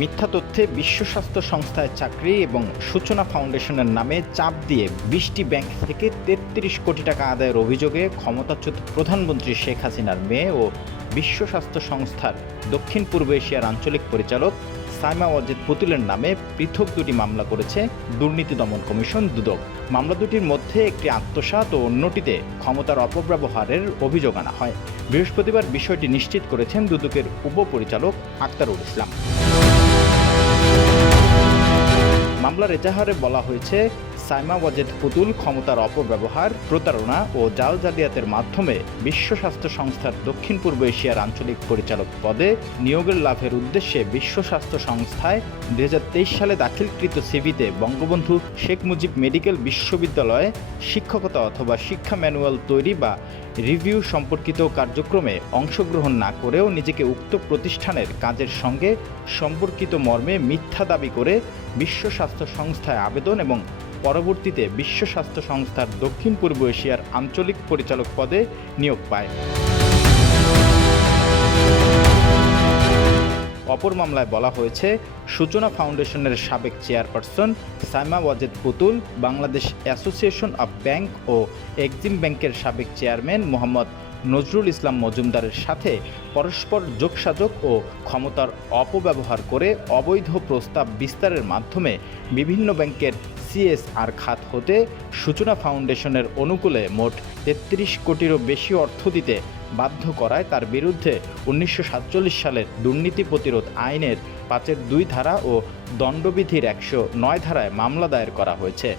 মিথ্যা তথ্যে বিশ্ব স্বাস্থ্য সংস্থায় চাকরি এবং সূচনা ফাউন্ডেশনের নামে চাপ দিয়ে 20টি ব্যাংক থেকে 33 কোটি টাকা আদায়ের অভিযোগে ক্ষমতাচ্যুত প্রধানমন্ত্রী শেখ হাসিনার মেয়ে ও বিশ্ব স্বাস্থ্য সংস্থার দক্ষিণ পূর্ব এশিয়ার আঞ্চলিক পরিচালক সাইমা ওয়াজেদ পুতুলের নামে পৃথক দুটি মামলা করেছে দুর্নীতি দমন কমিশন দুদক। মামলা দুটির মধ্যে একটি আত্মসাৎ ও অন্যটিতে ক্ষমতার অপব্যবহারের অভিযোগ আনা হয়। বৃহস্পতিবার বিষয়টি নিশ্চিত করেছেন দুদকের উপপরিচালক আক্তারুল ইসলাম। মামলার এজাহারে বলা হয়েছে, সাইমা ওয়াজেদ পুতুল ক্ষমতার অপব্যবহার, প্রতারণা ও জাল জালিয়াতের মাধ্যমে বিশ্ব স্বাস্থ্য সংস্থার দক্ষিণ পূর্ব এশিয়ার আঞ্চলিক পরিচালক পদে নিয়োগের লাভের উদ্দেশ্যে বিশ্ব স্বাস্থ্য সংস্থায় 2023 সালে দাখিলকৃত সিভিতে বঙ্গবন্ধু শেখ মুজিব মেডিকেল বিশ্ববিদ্যালয়ে শিক্ষকতা অথবা শিক্ষা ম্যানুয়াল তৈরি বা রিভিউ সম্পর্কিত কার্যক্রমে অংশগ্রহণ না করেও নিজেকে উক্ত প্রতিষ্ঠানের কাজের সঙ্গে সম্পর্কিত মর্মে মিথ্যা দাবি করে বিশ্ব স্বাস্থ্য সংস্থায় আবেদন এবং পরবর্তীতে বিশ্ব স্বাস্থ্য সংস্থার দক্ষিণ পূর্ব এশিয়ার আঞ্চলিক পরিচালক পদে নিয়োগ পায়। অপর মামলায় বলা হয়েছে, সূচনা ফাউন্ডেশনের সাবেক chairperson Saima Wazed Putul, Bangladesh Association of Bank ও এক্সিম ব্যাংকের সাবেক চেয়ারম্যান মোহাম্মদ নজরুল ইসলাম মজুমদারের সাথে পরস্পর যোগসাযোগ ও ক্ষমতার অপব্যবহার করে অবৈধ প্রস্তাব বিস্তারের মাধ্যমে বিভিন্ন ব্যাংকের সিএসআর খাত হতে সূচনা ফাউন্ডেশনের অনুকূলে মোট 33 কোটিরও বেশি অর্থ দিতে বাধ্য করায় তার বিরুদ্ধে 1947 সালের দুর্নীতি প্রতিরোধ আইনের 5-2 ধারা ও দণ্ডবিধির 109 ধারায় মামলা দায়ের করা হয়েছে।